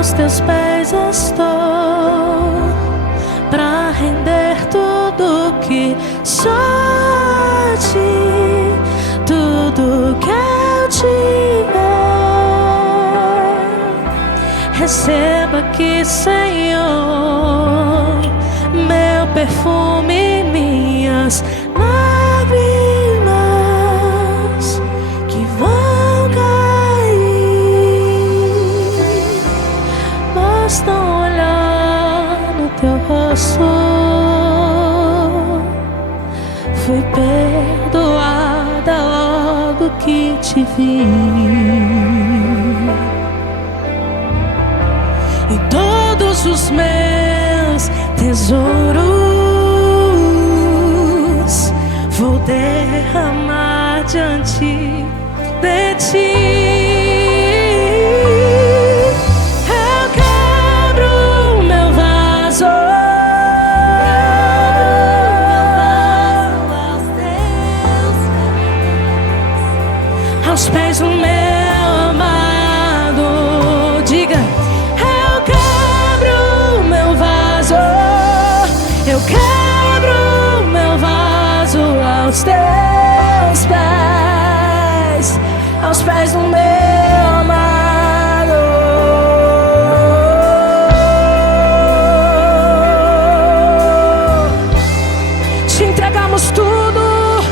Aos teus pés estou, pra render tudo que sou a ti, tudo que eu tiver. Receba aqui, Senhor, meu perfume, minhas lágrimas que vão cair. Basta olhar no teu rosto, fui perdoada logo que te vi. E todos os meus tesouros vou derramar diante de ti. Eu quebro o meu vaso aos pés do meu amado. Diga: eu quebro o meu vaso, eu quebro o meu vaso aos teus pés, aos pés do meu amado. Te entregamos tudo,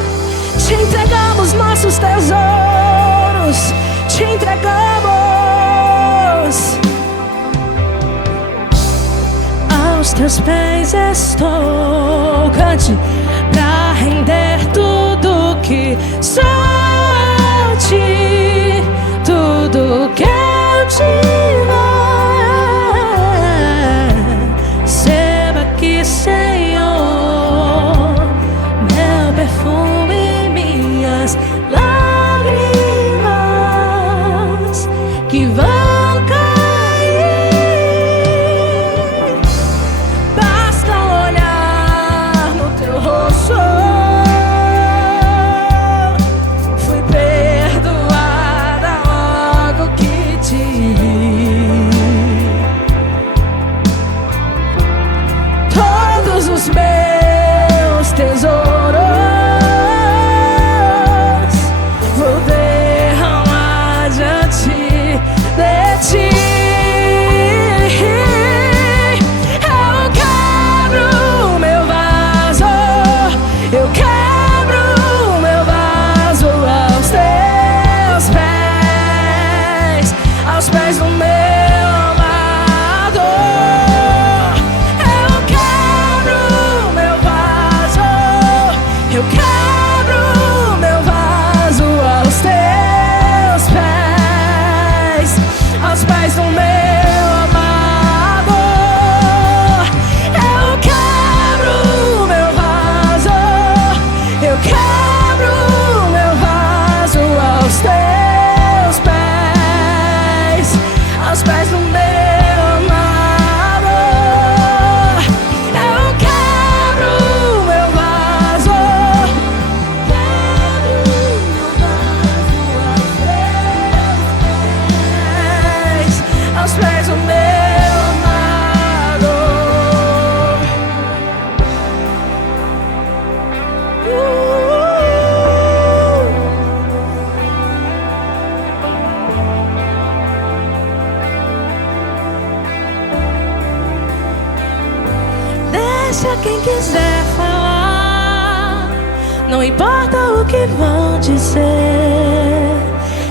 te entregamos nossos tesouros, te entregamos. Aos teus pés estou, cante, pra render tudo que sou a ti, tudo que eu tiver. Receba aqui, Senhor, meu perfume, minhas lágrimas que vão cair. Basta olhar no teu rosto, fui perdoada logo que te vi. Todos os meus tesouros vou derramar diante de ti. Eu quebro o meu vaso, eu quebro o meu vaso aos teus pés, aos pés do meu amado. Eu quebro o meu vaso, eu quebro o meu vaso aos teus pés, aos pés do meu amado. Eu quebro o meu vaso, eu quebro o meu vaso aos teus pés, aos pés do meu amado. Eu quebro o meu vaso, quebro o meu vaso aos pés do meu amado. Deixa quem quiser falar, não importa o que vão dizer,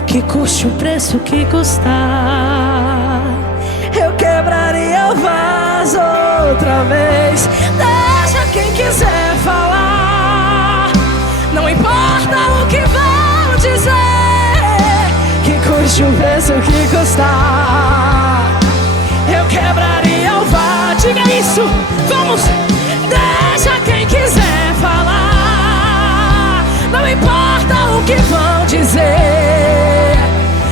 que custe o preço que custar. Eu quebraria o vaso outra vez. Deixa quem quiser falar, não importa o que vão dizer, que custe o preço que custar. Eu quebraria o vaso. Diga isso, vamos. Deixa quem quiser falar, não importa o que vão dizer,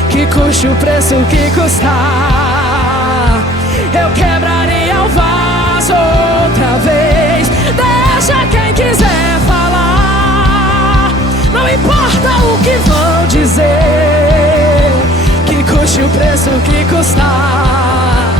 que custe o preço que custar. Eu quebraria o vaso outra vez. Deixa quem quiser falar, não importa o que vão dizer, que custe o preço que custar.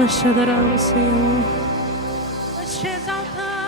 Nós te adoramos, Senhor. Nós te exaltamos.